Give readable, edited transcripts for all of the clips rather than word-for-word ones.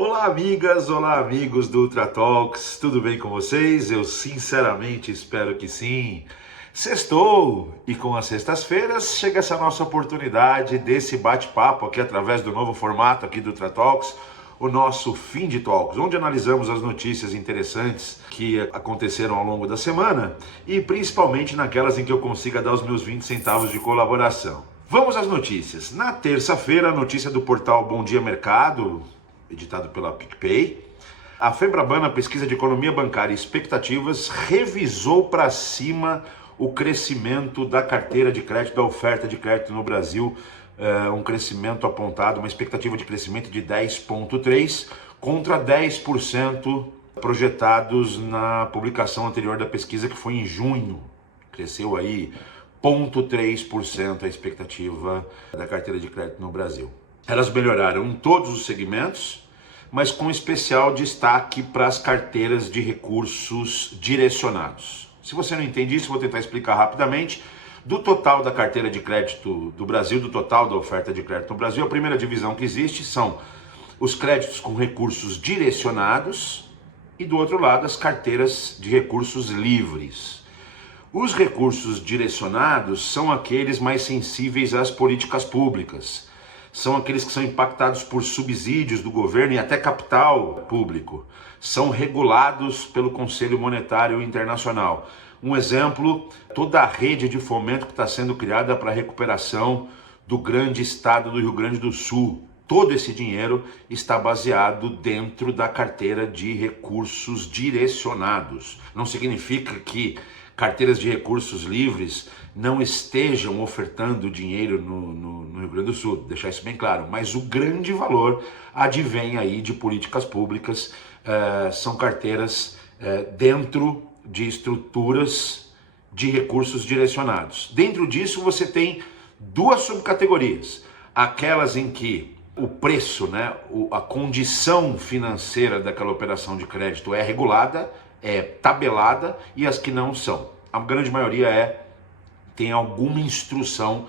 Olá amigas, olá amigos do Ultra Talks, tudo bem com vocês? Eu sinceramente espero que sim. Sextou e com as sextas-feiras chega essa nossa oportunidade desse bate-papo aqui através do novo formato aqui do Ultra Talks, o nosso Fim de Talks, onde analisamos as notícias interessantes que aconteceram ao longo da semana e principalmente naquelas em que eu consiga dar os meus 20 centavos de colaboração. Vamos às notícias. Na terça-feira, a notícia do portal Bom Dia Mercado, editado pela PicPay, a Febraban, a pesquisa de economia bancária e expectativas, revisou para cima o crescimento da carteira de crédito, da oferta de crédito no Brasil, um crescimento apontado, uma expectativa de crescimento de 10,3% contra 10% projetados na publicação anterior da pesquisa, que foi em junho. Cresceu aí 0,3% a expectativa da carteira de crédito no Brasil. Elas melhoraram em todos os segmentos, mas com especial destaque para as carteiras de recursos direcionados. Se você não entende isso, vou tentar explicar rapidamente. Do total da carteira de crédito do Brasil, do total da oferta de crédito no Brasil, a primeira divisão que existe são os créditos com recursos direcionados e, do outro lado, as carteiras de recursos livres. Os recursos direcionados são aqueles mais sensíveis às políticas públicas. São aqueles que são impactados por subsídios do governo e até capital público. São regulados pelo Conselho Monetário Internacional. Um exemplo, toda a rede de fomento que está sendo criada para a recuperação do grande estado do Rio Grande do Sul. Todo esse dinheiro está baseado dentro da carteira de recursos direcionados. Não significa que carteiras de recursos livres não estejam ofertando dinheiro no Rio Grande do Sul, deixar isso bem claro, mas o grande valor advém aí de políticas públicas, são carteiras dentro de estruturas de recursos direcionados. Dentro disso você tem duas subcategorias, aquelas em que o preço, a condição financeira daquela operação de crédito é regulada, é tabelada, e as que não são. A grande maioria tem alguma instrução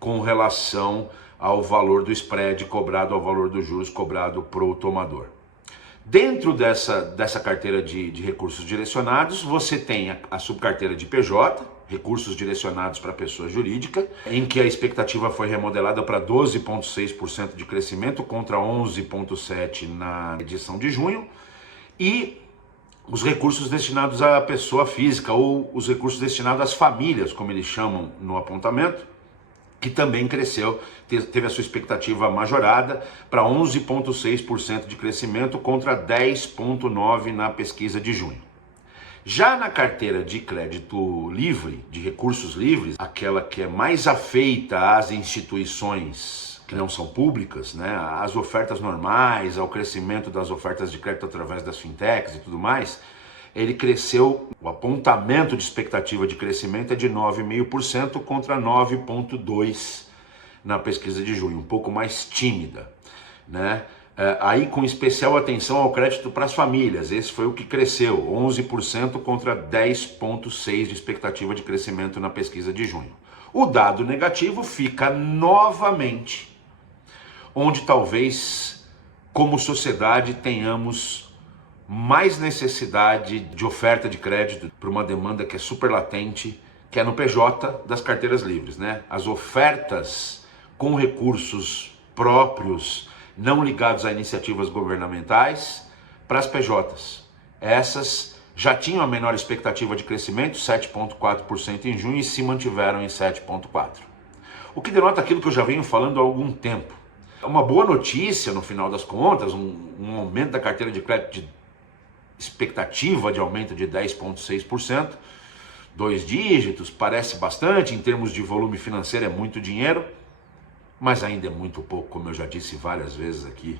com relação ao valor do spread cobrado, ao valor dos juros cobrado para o tomador. Dentro dessa carteira de recursos direcionados, você tem a subcarteira de PJ, recursos direcionados para pessoa jurídica, em que a expectativa foi remodelada para 12,6% de crescimento contra 11,7% na edição de junho, e os recursos destinados à pessoa física, ou os recursos destinados às famílias, como eles chamam no apontamento, que também cresceu, teve a sua expectativa majorada para 11,6% de crescimento contra 10,9% na pesquisa de junho. Já na carteira de crédito livre, de recursos livres, aquela que é mais afeita às instituições que não são públicas, as ofertas normais, ao crescimento das ofertas de crédito através das fintechs e tudo mais, ele cresceu, o apontamento de expectativa de crescimento é de 9,5% contra 9,2% na pesquisa de junho, um pouco mais tímida, Aí com especial atenção ao crédito para as famílias, esse foi o que cresceu, 11% contra 10,6% de expectativa de crescimento na pesquisa de junho. O dado negativo fica novamente onde talvez, como sociedade, tenhamos mais necessidade de oferta de crédito para uma demanda que é super latente, que é no PJ das carteiras livres, As ofertas com recursos próprios, não ligados a iniciativas governamentais, para as PJs. Essas já tinham a menor expectativa de crescimento, 7,4% em junho, e se mantiveram em 7,4%. O que denota aquilo que eu já venho falando há algum tempo. Uma boa notícia, no final das contas, um aumento da carteira de crédito de expectativa de aumento de 10,6%, 2 dígitos, parece bastante, em termos de volume financeiro é muito dinheiro, mas ainda é muito pouco, como eu já disse várias vezes aqui,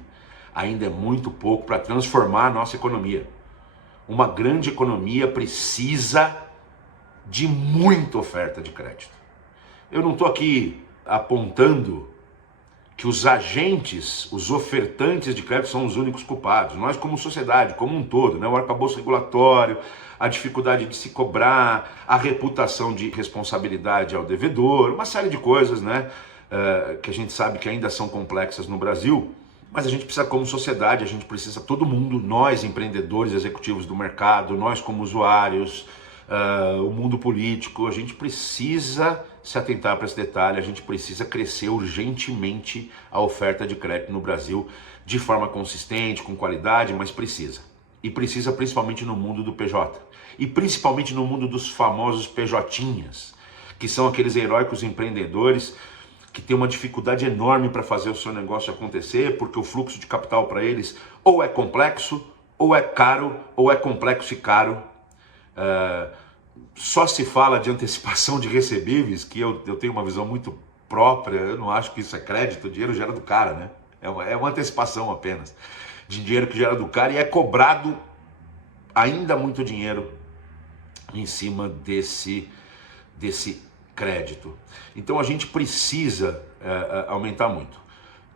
ainda é muito pouco para transformar a nossa economia. Uma grande economia precisa de muita oferta de crédito. Eu não estou aqui apontando que os agentes, os ofertantes de crédito são os únicos culpados. Nós como sociedade, como um todo, o arcabouço regulatório, a dificuldade de se cobrar, a reputação de responsabilidade ao devedor, uma série de coisas, que a gente sabe que ainda são complexas no Brasil, Mas a gente precisa, como sociedade, a gente precisa, todo mundo, nós empreendedores, executivos do mercado, nós como usuários, o mundo político, a gente precisa se atentar para esse detalhe, a gente precisa crescer urgentemente a oferta de crédito no Brasil de forma consistente, com qualidade, mas precisa. E precisa principalmente no mundo do PJ. E principalmente no mundo dos famosos PJinhas, que são aqueles heróicos empreendedores que têm uma dificuldade enorme para fazer o seu negócio acontecer, porque o fluxo de capital para eles ou é complexo, ou é caro, ou é complexo e caro. Só se fala de antecipação de recebíveis, que eu tenho uma visão muito própria, eu não acho que isso é crédito, o dinheiro gera do cara, né? É uma antecipação apenas, de dinheiro que gera do cara e é cobrado ainda muito dinheiro em cima desse crédito. Então a gente precisa aumentar muito.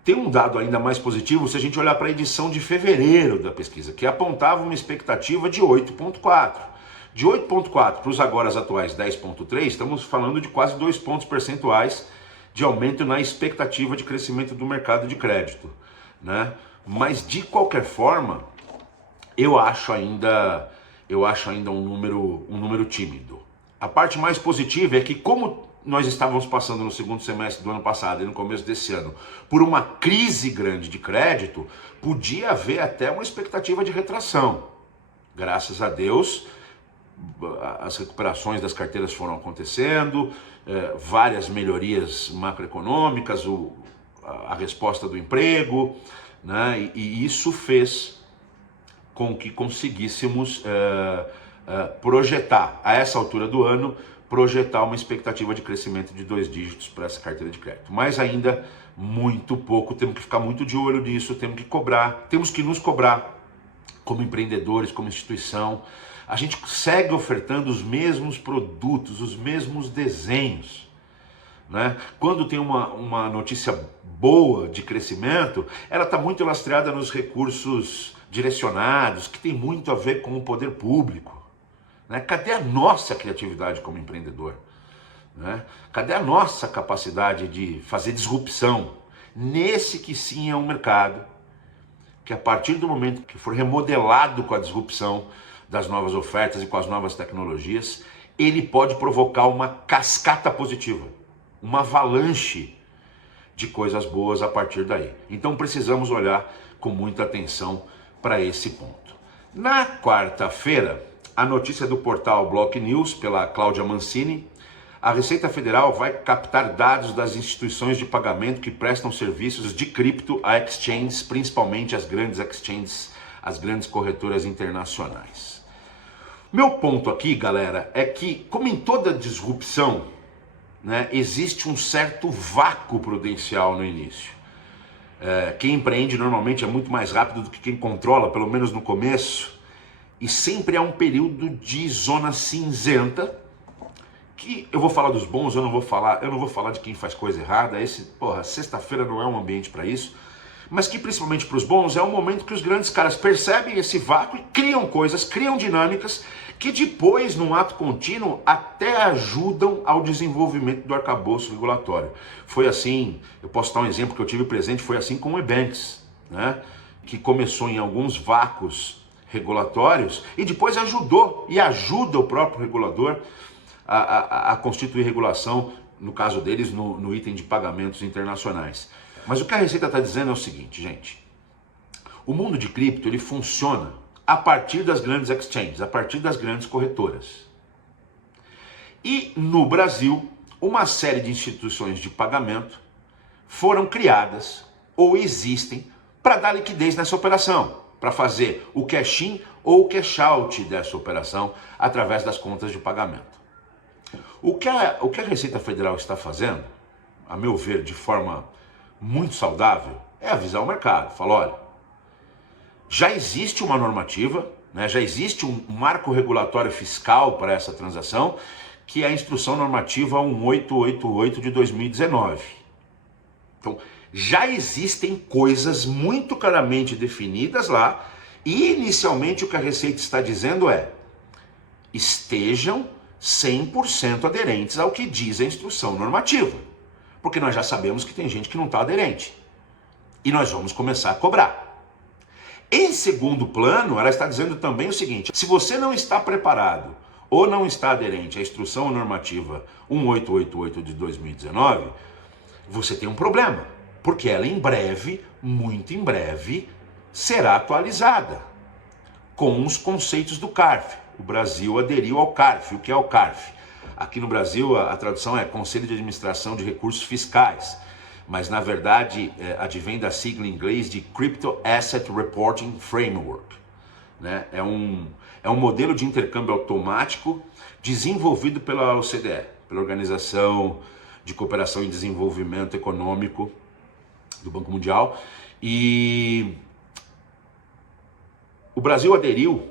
Tem um dado ainda mais positivo se a gente olhar para a edição de fevereiro da pesquisa, que apontava uma expectativa de 8,4. De 8,4 para os agora atuais 10,3, estamos falando de quase 2 pontos percentuais de aumento na expectativa de crescimento do mercado de crédito, né? Mas de qualquer forma, eu acho ainda um número tímido. A parte mais positiva é que, como nós estávamos passando no segundo semestre do ano passado e no começo desse ano por uma crise grande de crédito, podia haver até uma expectativa de retração. Graças a Deus, as recuperações das carteiras foram acontecendo, várias melhorias macroeconômicas, a resposta do emprego, né? E isso fez com que conseguíssemos projetar, a essa altura do ano, projetar uma expectativa de crescimento de 2 dígitos para essa carteira de crédito. Mas ainda muito pouco, temos que ficar muito de olho nisso, temos que nos cobrar como empreendedores, como instituição. A gente segue ofertando os mesmos produtos, os mesmos desenhos, né? Quando tem uma notícia boa de crescimento, ela está muito lastreada nos recursos direcionados, que tem muito a ver com o poder público, né? Cadê a nossa criatividade como empreendedor, né? Cadê a nossa capacidade de fazer disrupção nesse que sim é um mercado que, a partir do momento que for remodelado com a disrupção das novas ofertas e com as novas tecnologias, ele pode provocar uma cascata positiva, uma avalanche de coisas boas a partir daí. Então precisamos olhar com muita atenção para esse ponto. Na quarta-feira, a notícia do portal Block News, pela Cláudia Mancini, a Receita Federal vai captar dados das instituições de pagamento que prestam serviços de cripto a exchanges, principalmente as grandes exchanges, as grandes corretoras internacionais. Meu ponto aqui, galera, é que, como em toda disrupção, né, existe um certo vácuo prudencial no início. Quem empreende normalmente é muito mais rápido do que quem controla, pelo menos no começo, e sempre há um período de zona cinzenta, que eu vou falar dos bons, eu não vou falar de quem faz coisa errada. Sexta-feira não é um ambiente para isso, mas que principalmente para os bons é um momento que os grandes caras percebem esse vácuo e criam coisas, criam dinâmicas que depois, num ato contínuo, até ajudam ao desenvolvimento do arcabouço regulatório. Foi assim, eu posso dar um exemplo que eu tive presente, foi assim com o E-Banks, né? Que começou em alguns vácuos regulatórios e depois ajudou e ajuda o próprio regulador a constituir regulação, no caso deles, no item de pagamentos internacionais. Mas o que a Receita está dizendo é o seguinte, gente. O mundo de cripto, ele funciona a partir das grandes exchanges, a partir das grandes corretoras. E no Brasil, uma série de instituições de pagamento foram criadas ou existem para dar liquidez nessa operação, para fazer o cash-in ou o cash-out dessa operação através das contas de pagamento. O que a Receita Federal está fazendo, a meu ver, de forma muito saudável, é avisar o mercado. Fala, olha, já existe uma normativa, né, já existe um marco regulatório fiscal para essa transação, que é a Instrução Normativa 1888 de 2019. Então, já existem coisas muito claramente definidas lá, e inicialmente o que a Receita está dizendo é: estejam 100% aderentes ao que diz a instrução normativa, porque nós já sabemos que tem gente que não está aderente. E nós vamos começar a cobrar. Em segundo plano, ela está dizendo também o seguinte: se você não está preparado ou não está aderente à Instrução Normativa 1888 de 2019, você tem um problema, porque ela em breve, muito em breve, será atualizada com os conceitos do CARF. O Brasil aderiu ao CARF. O que é o CARF? Aqui no Brasil a tradução é Conselho de Administração de Recursos Fiscais, mas na verdade advém da sigla em inglês de Crypto Asset Reporting Framework. Né? É um modelo de intercâmbio automático desenvolvido pela OCDE, pela Organização de Cooperação e Desenvolvimento Econômico do Banco Mundial, e o Brasil aderiu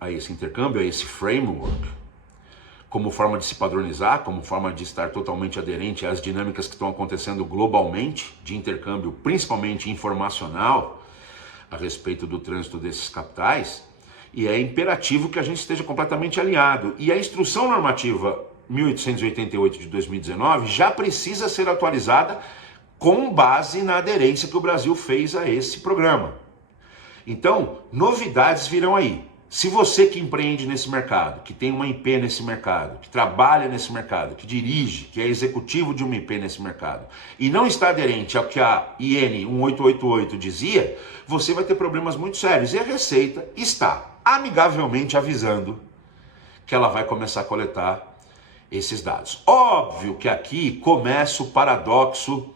a esse intercâmbio, a esse framework, como forma de se padronizar, como forma de estar totalmente aderente às dinâmicas que estão acontecendo globalmente, de intercâmbio, principalmente informacional, a respeito do trânsito desses capitais, e é imperativo que a gente esteja completamente alinhado. E a Instrução Normativa 1888 de 2019 já precisa ser atualizada com base na aderência que o Brasil fez a esse programa. Então, novidades virão aí. Se você que empreende nesse mercado, que tem uma IP nesse mercado, que trabalha nesse mercado, que dirige, que é executivo de uma IP nesse mercado, e não está aderente ao que a IN 1888 dizia, você vai ter problemas muito sérios. E a Receita está amigavelmente avisando que ela vai começar a coletar esses dados. Óbvio que aqui começa o paradoxo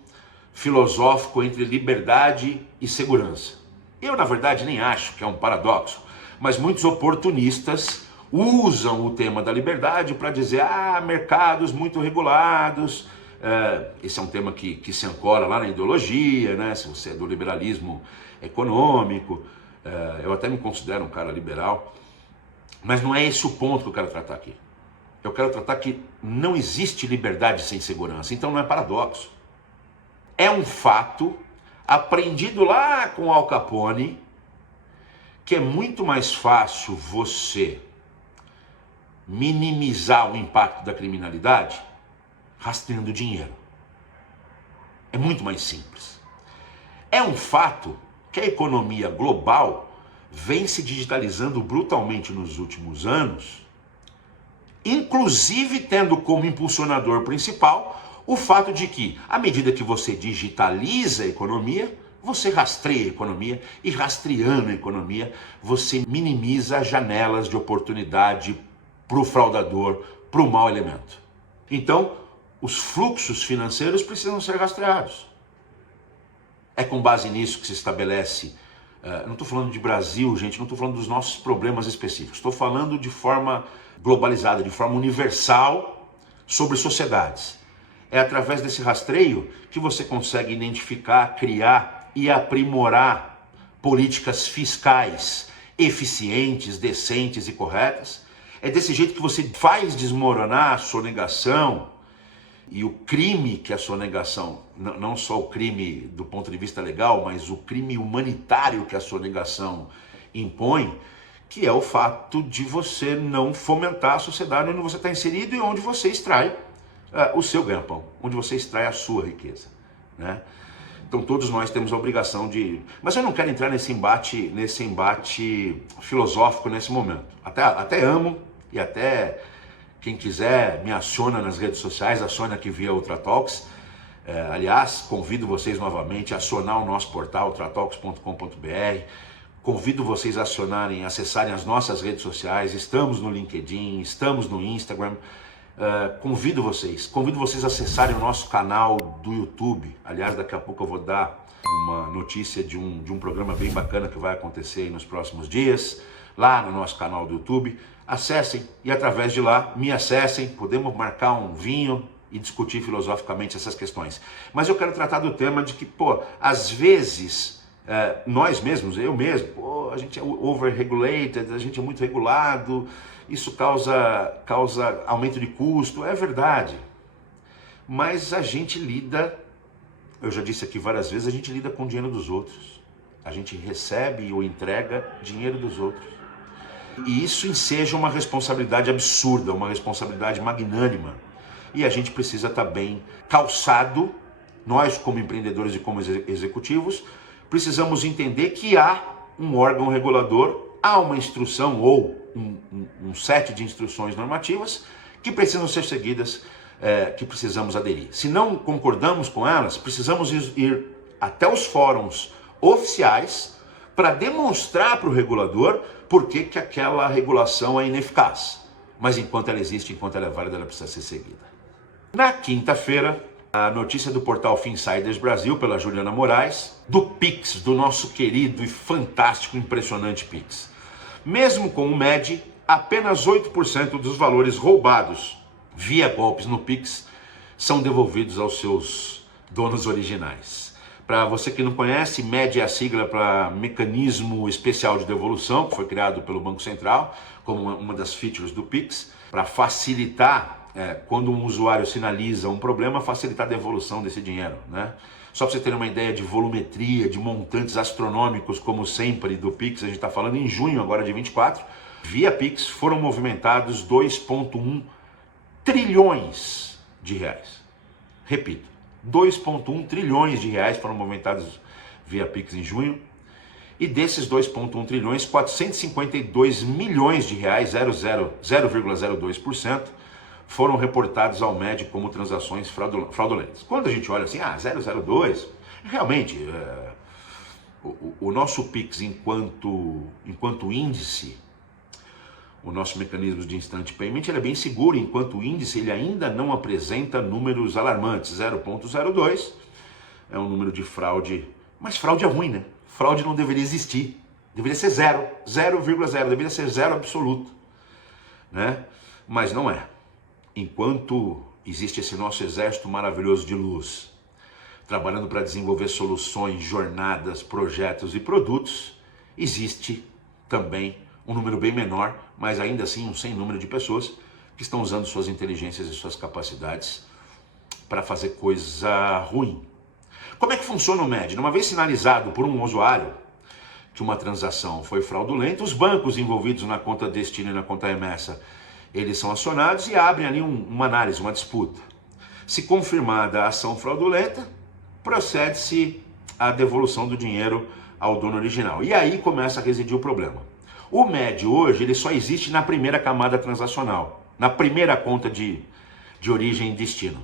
filosófico entre liberdade e segurança. Eu, na verdade, nem acho que é um paradoxo, mas muitos oportunistas usam o tema da liberdade para dizer, mercados muito regulados. Esse é um tema que se ancora lá na ideologia, né? Se você é do liberalismo econômico, eu até me considero um cara liberal, mas não é esse o ponto que eu quero tratar aqui. Eu quero tratar que não existe liberdade sem segurança, então não é paradoxo. É um fato aprendido lá com Al Capone, que é muito mais fácil você minimizar o impacto da criminalidade rastreando dinheiro. É muito mais simples. É um fato que a economia global vem se digitalizando brutalmente nos últimos anos, inclusive tendo como impulsionador principal o fato de que, à medida que você digitaliza a economia, você rastreia a economia, e rastreando a economia, você minimiza as janelas de oportunidade para o fraudador, para o mau elemento. Então, os fluxos financeiros precisam ser rastreados. É com base nisso que se estabelece, não estou falando de Brasil, gente, não estou falando dos nossos problemas específicos, estou falando de forma globalizada, de forma universal sobre sociedades. É através desse rastreio que você consegue identificar, criar e aprimorar políticas fiscais eficientes, decentes e corretas. É desse jeito que você faz desmoronar a sonegação e o crime que a sonegação, não só o crime do ponto de vista legal, mas o crime humanitário que a sonegação impõe, que é o fato de você não fomentar a sociedade onde você está inserido e onde você extrai o seu ganha-pão, onde você extrai a sua riqueza, né? Então todos nós temos a obrigação de... Mas eu não quero entrar nesse embate filosófico nesse momento. Até amo, e até quem quiser me aciona nas redes sociais, aciona aqui via Ultratalks. Aliás, convido vocês novamente a acionar o nosso portal, ultratalks.com.br. Convido vocês a acessarem as nossas redes sociais. Estamos no LinkedIn, estamos no Instagram. Convido vocês a acessarem o nosso canal do YouTube. Aliás, daqui a pouco eu vou dar uma notícia de um programa bem bacana que vai acontecer aí nos próximos dias, lá no nosso canal do YouTube. Acessem e através de lá me acessem, podemos marcar um vinho e discutir filosoficamente essas questões. Mas eu quero tratar do tema de que, às vezes, nós mesmos, eu mesmo, a gente é over-regulated, a gente é muito regulado, isso causa aumento de custo, é verdade. Mas a gente lida, eu já disse aqui várias vezes, a gente lida com o dinheiro dos outros. A gente recebe ou entrega dinheiro dos outros. E isso enseja uma responsabilidade absurda, uma responsabilidade magnânima. E a gente precisa estar bem calçado, nós como empreendedores e como executivos, precisamos entender que há um órgão regulador, há uma instrução ou um set de instruções normativas que precisam ser seguidas, que precisamos aderir. Se não concordamos com elas, precisamos ir até os fóruns oficiais para demonstrar para o regulador por que aquela regulação é ineficaz. Mas enquanto ela existe, enquanto ela é válida, ela precisa ser seguida. Na quinta-feira, a notícia do portal Finsiders Brasil, pela Juliana Moraes, do Pix, do nosso querido e fantástico, impressionante Pix. Mesmo com o MED, apenas 8% dos valores roubados via golpes no Pix são devolvidos aos seus donos originais. Para você que não conhece, MED é a sigla para Mecanismo Especial de Devolução, que foi criado pelo Banco Central como uma das features do Pix, para facilitar, quando um usuário sinaliza um problema, facilitar a devolução desse dinheiro, né? Só para você ter uma ideia de volumetria, de montantes astronômicos, como sempre, do Pix, a gente está falando em junho agora de 24, via Pix foram movimentados 2,1 trilhões de reais. Repito, 2,1 trilhões de reais foram movimentados via Pix em junho, e desses 2,1 trilhões, 452 milhões de reais, 0,02%, foram reportados ao MED como transações fraudulentas. Quando a gente olha assim, 0,02, realmente, o nosso Pix enquanto índice, o nosso mecanismo de instant payment, ele é bem seguro, enquanto índice ele ainda não apresenta números alarmantes. 0,02 é um número de fraude, mas fraude é ruim, né? Fraude não deveria existir, deveria ser 0,0, deveria ser zero absoluto, né? Mas não é. Enquanto existe esse nosso exército maravilhoso de luz, trabalhando para desenvolver soluções, jornadas, projetos e produtos, existe também um número bem menor, mas ainda assim um sem número de pessoas que estão usando suas inteligências e suas capacidades para fazer coisa ruim. Como é que funciona o MED? Uma vez sinalizado por um usuário que uma transação foi fraudulenta, os bancos envolvidos na conta destino e na conta remessa, eles são acionados e abrem ali uma análise, uma disputa. Se confirmada a ação fraudulenta, procede-se à devolução do dinheiro ao dono original. E aí começa a residir o problema. O MED hoje ele só existe na primeira camada transacional, na primeira conta de origem e destino,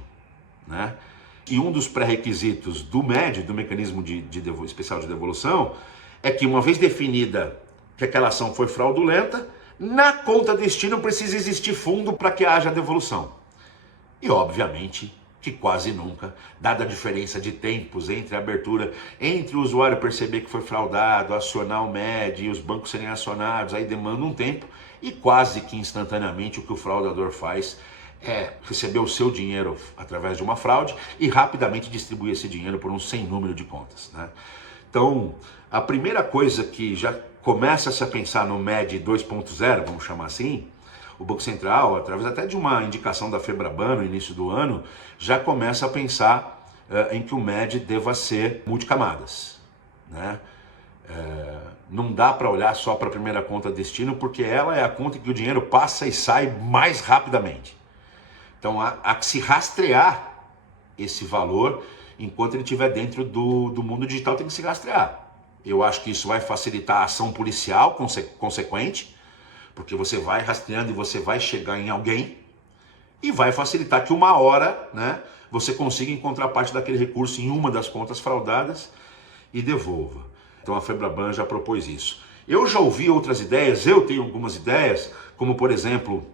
né? E um dos pré-requisitos do MED, do mecanismo especial de devolução, é que uma vez definida que aquela ação foi fraudulenta, na conta destino precisa existir fundo para que haja devolução. E obviamente que quase nunca, dada a diferença de tempos entre a abertura, entre o usuário perceber que foi fraudado, acionar o MED e os bancos serem acionados, aí demanda um tempo, e quase que instantaneamente o que o fraudador faz é receber o seu dinheiro através de uma fraude e rapidamente distribuir esse dinheiro por um sem número de contas, né? Então, a primeira coisa que já começa a se pensar no MED 2.0, vamos chamar assim, o Banco Central, através até de uma indicação da Febraban no início do ano, já começa a pensar em que o MED deva ser multicamadas, né? Não dá para olhar só para a primeira conta destino, porque ela é a conta em que o dinheiro passa e sai mais rapidamente. Então há que se rastrear esse valor enquanto ele estiver dentro do mundo digital, tem que se rastrear. Eu acho que isso vai facilitar a ação policial consequente, porque você vai rastreando e você vai chegar em alguém, e vai facilitar que uma hora, né, você consiga encontrar parte daquele recurso em uma das contas fraudadas e devolva. Então a Febraban já propôs isso. Eu já ouvi outras ideias, eu tenho algumas ideias, como por exemplo,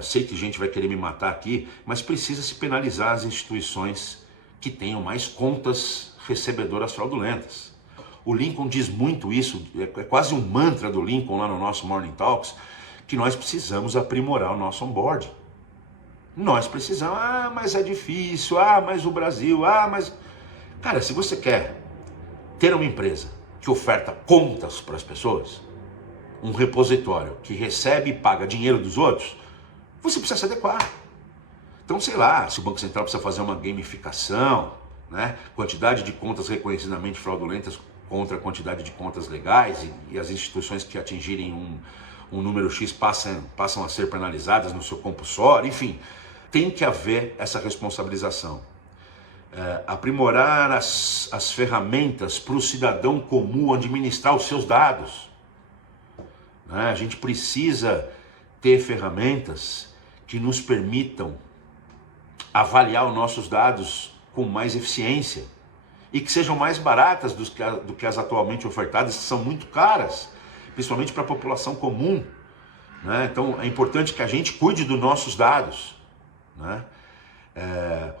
sei que gente vai querer me matar aqui, mas precisa se penalizar as instituições que tenham mais contas recebedoras fraudulentas. O Lincoln diz muito isso, é quase um mantra do Lincoln lá no nosso Morning Talks, que nós precisamos aprimorar o nosso onboarding. Nós precisamos, mas é difícil, mas o Brasil, mas... Cara, se você quer ter uma empresa que oferta contas para as pessoas, um repositório que recebe e paga dinheiro dos outros, você precisa se adequar. Então, sei lá, se o Banco Central precisa fazer uma gamificação, né? Quantidade de contas reconhecidamente fraudulentas contra a quantidade de contas legais, e as instituições que atingirem um número X passam a ser penalizadas no seu compulsório, enfim, tem que haver essa responsabilização. aprimorar as ferramentas para o cidadão comum administrar os seus dados. A gente precisa ter ferramentas que nos permitam avaliar os nossos dados com mais eficiência e que sejam mais baratas do que as atualmente ofertadas, que são muito caras, principalmente para a população comum. Então é importante que a gente cuide dos nossos dados.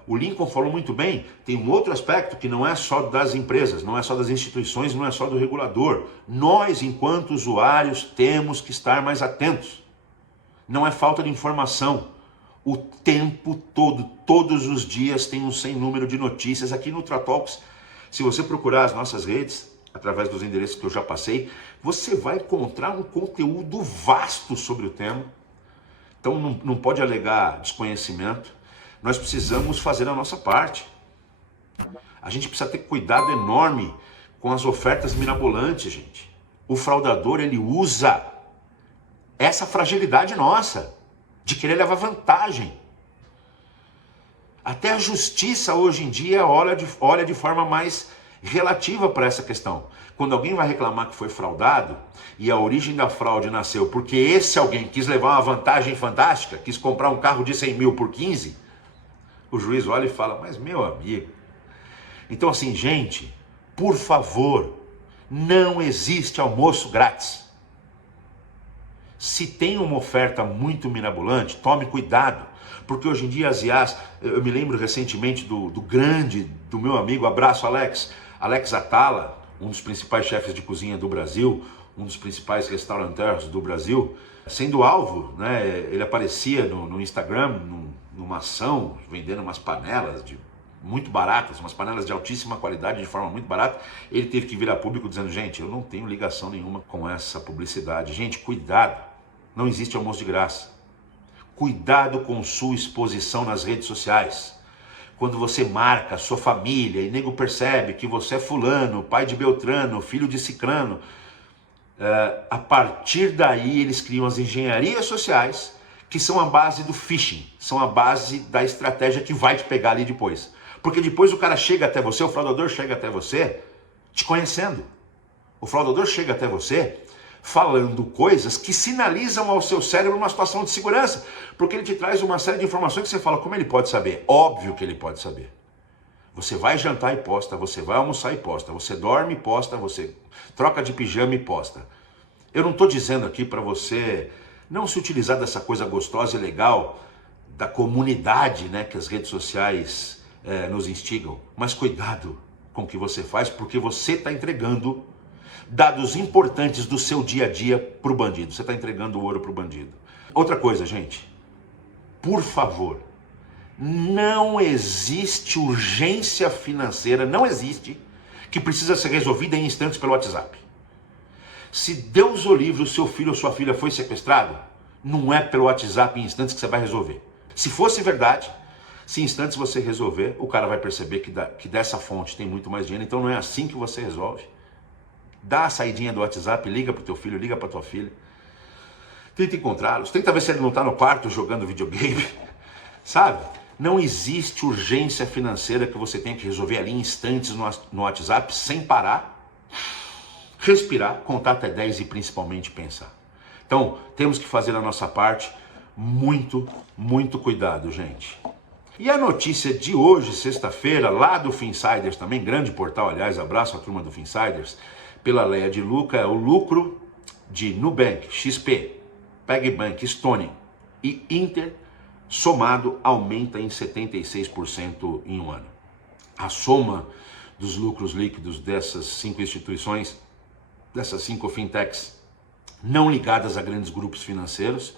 O Lincoln falou muito bem, tem um outro aspecto que não é só das empresas, não é só das instituições, não é só do regulador. Nós, enquanto usuários, temos que estar mais atentos. Não é falta de informação. O tempo todo, todos os dias tem um sem número de notícias. Aqui no Ultratalks, se você procurar as nossas redes, através dos endereços que eu já passei, você vai encontrar um conteúdo vasto sobre o tema. Então não pode alegar desconhecimento. Nós precisamos fazer a nossa parte. A gente precisa ter cuidado enorme com as ofertas mirabolantes, gente. O fraudador, ele usa essa fragilidade nossa de querer levar vantagem. Até a justiça hoje em dia olha de forma mais relativa para essa questão. Quando alguém vai reclamar que foi fraudado e a origem da fraude nasceu porque esse alguém quis levar uma vantagem fantástica, quis comprar um carro de 100 mil por 15, o juiz olha e fala, mas meu amigo. Então assim, gente, por favor, não existe almoço grátis. Se tem uma oferta muito mirabolante, tome cuidado. Porque hoje em dia as IAs, eu me lembro recentemente do meu amigo, abraço Alex Atala, um dos principais chefes de cozinha do Brasil, um dos principais restaurateurs do Brasil, sendo alvo, ele aparecia no Instagram, numa ação, vendendo umas panelas muito baratas, umas panelas de altíssima qualidade, de forma muito barata. Ele teve que vir a público dizendo, gente, eu não tenho ligação nenhuma com essa publicidade. Gente, cuidado, não existe almoço de graça. Cuidado com sua exposição nas redes sociais. Quando você marca a sua família e nego percebe que você é fulano, pai de Beltrano, filho de Cicrano, a partir daí eles criam as engenharias sociais, que são a base do phishing, são a base da estratégia que vai te pegar ali depois. Porque depois o cara chega até você, o fraudador chega até você te conhecendo. O fraudador chega até você falando coisas que sinalizam ao seu cérebro uma situação de segurança, porque ele te traz uma série de informações que você fala, como ele pode saber? Óbvio que ele pode saber. Você vai jantar e posta, você vai almoçar e posta, você dorme e posta, você troca de pijama e posta. Eu não estou dizendo aqui para você não se utilizar dessa coisa gostosa e legal da comunidade, que as redes sociais nos instigam, mas cuidado com o que você faz, porque você está entregando dados importantes do seu dia a dia para o bandido. Você está entregando o ouro para o bandido. Outra coisa, gente, por favor, não existe urgência financeira, não existe, que precisa ser resolvida em instantes pelo WhatsApp. Se Deus o livre, o seu filho ou sua filha foi sequestrado, não é pelo WhatsApp em instantes que você vai resolver. Se fosse verdade, se em instantes você resolver, o cara vai perceber que dessa fonte tem muito mais dinheiro, então não é assim que você resolve. Dá a saidinha do WhatsApp, liga para o teu filho, liga para tua filha. Tenta encontrá-los, tenta ver se ele não está no quarto jogando videogame, sabe? Não existe urgência financeira que você tenha que resolver ali em instantes no WhatsApp, sem parar, respirar, contar até 10 e principalmente pensar. Então, temos que fazer a nossa parte, muito, muito cuidado, gente. E a notícia de hoje, sexta-feira, lá do Finsiders também, grande portal, aliás, abraço à turma do Finsiders, pela Leia de Luca, é o lucro de Nubank, XP, PagBank, Stone e Inter, somado, aumenta em 76% em um ano. A soma dos lucros líquidos dessas 5 instituições, dessas 5 fintechs, não ligadas a grandes grupos financeiros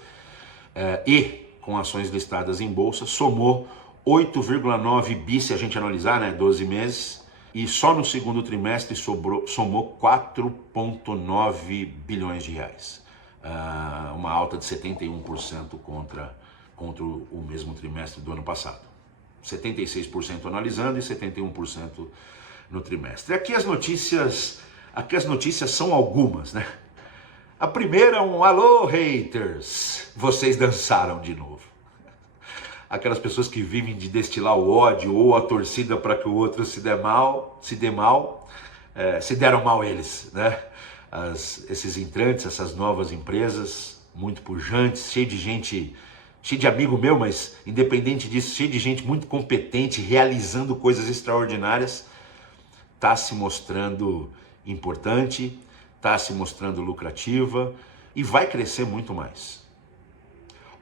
e com ações listadas em bolsa, somou 8,9 bi, se a gente analisar, 12 meses, e só no segundo trimestre somou 4,9 bilhões de reais. Uma alta de 71% contra o mesmo trimestre do ano passado. 76% analisando e 71% no trimestre. Aqui as notícias são algumas, A primeira, um alô haters, vocês dançaram de novo. aquelas pessoas que vivem de destilar o ódio ou a torcida para que o outro se deram mal eles, né? Esses entrantes, essas novas empresas, muito pujantes, cheio de gente, cheio de amigo meu, mas independente disso, cheio de gente muito competente, realizando coisas extraordinárias, está se mostrando importante, está se mostrando lucrativa e vai crescer muito mais.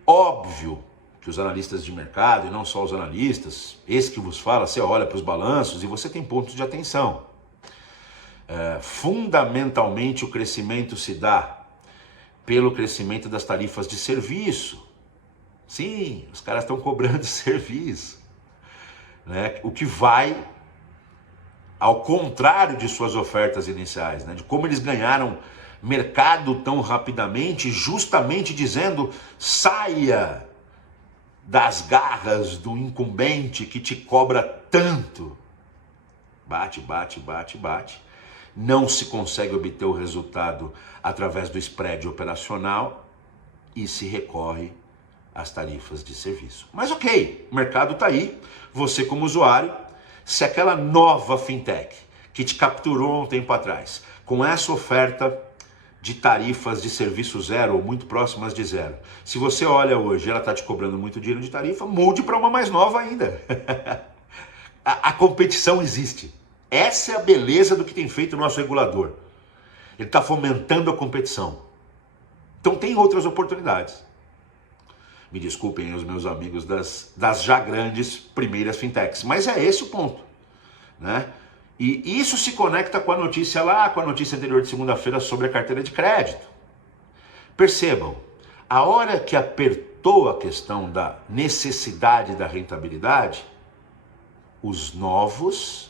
Óbvio que os analistas de mercado, e não só os analistas, esse que vos fala, você olha para os balanços e você tem pontos de atenção. Fundamentalmente o crescimento se dá pelo crescimento das tarifas de serviço. Sim, os caras estão cobrando serviço, né? O que vai ao contrário de suas ofertas iniciais, né? De como eles ganharam mercado tão rapidamente, justamente dizendo: saia das garras do incumbente que te cobra tanto. Bate, bate, bate, bate. Não se consegue obter o resultado através do spread operacional e se recorre às tarifas de serviço. Mas ok, o mercado está aí, você como usuário, se aquela nova fintech que te capturou um tempo atrás, com essa oferta de tarifas de serviço zero ou muito próximas de zero, se você olha hoje, ela está te cobrando muito dinheiro de tarifa, mude para uma mais nova ainda. A competição existe. Essa é a beleza do que tem feito o nosso regulador. Ele está fomentando a competição. Então tem outras oportunidades. Me desculpem os meus amigos das já grandes primeiras fintechs, mas é esse o ponto, né? E isso se conecta com a notícia lá, com a notícia anterior de segunda-feira sobre a carteira de crédito. Percebam, a hora que apertou a questão da necessidade da rentabilidade, os novos,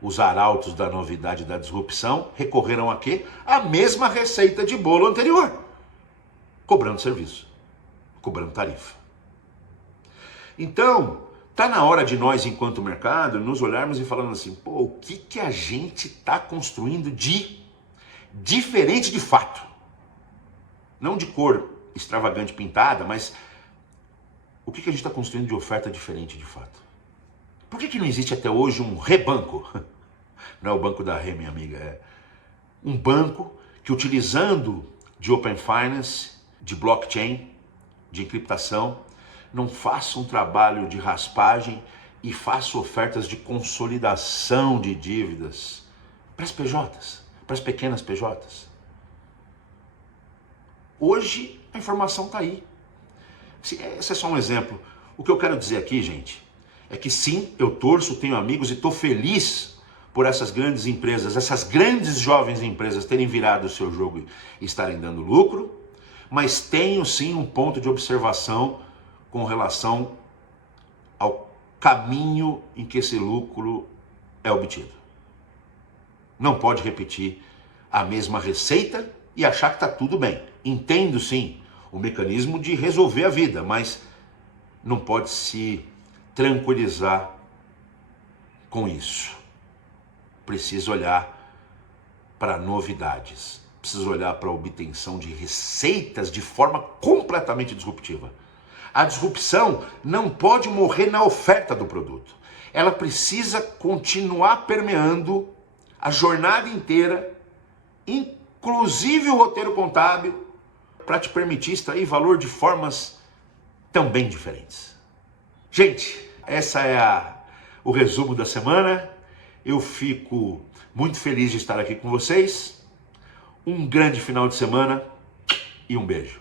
os arautos da novidade e da disrupção recorreram a quê? A mesma receita de bolo anterior, cobrando serviço, cobrando tarifa. Então, tá na hora de nós, enquanto mercado, nos olharmos e falando assim, pô, o que a gente está construindo de diferente de fato? Não de cor extravagante pintada, mas o que a gente está construindo de oferta diferente de fato? Por que não existe até hoje um rebanco? Não é o banco da Rê, minha amiga, é um banco que, utilizando de Open Finance, de blockchain, de encriptação, não faça um trabalho de raspagem e faça ofertas de consolidação de dívidas para as PJs, para as pequenas PJs. Hoje a informação está aí. Esse é só um exemplo. O que eu quero dizer aqui, gente, é que sim, eu torço, tenho amigos e estou feliz por essas grandes empresas, essas grandes jovens empresas terem virado o seu jogo e estarem dando lucro, mas tenho sim um ponto de observação com relação ao caminho em que esse lucro é obtido. Não pode repetir a mesma receita e achar que está tudo bem. Entendo sim o mecanismo de resolver a vida, mas não pode se tranquilizar com isso. Precisa olhar para novidades, precisa olhar para a obtenção de receitas de forma completamente disruptiva. A disrupção não pode morrer na oferta do produto. Ela precisa continuar permeando a jornada inteira, inclusive o roteiro contábil, para te permitir extrair valor de formas também diferentes. Gente, essa é o resumo da semana. Eu fico muito feliz de estar aqui com vocês. Um grande final de semana e um beijo.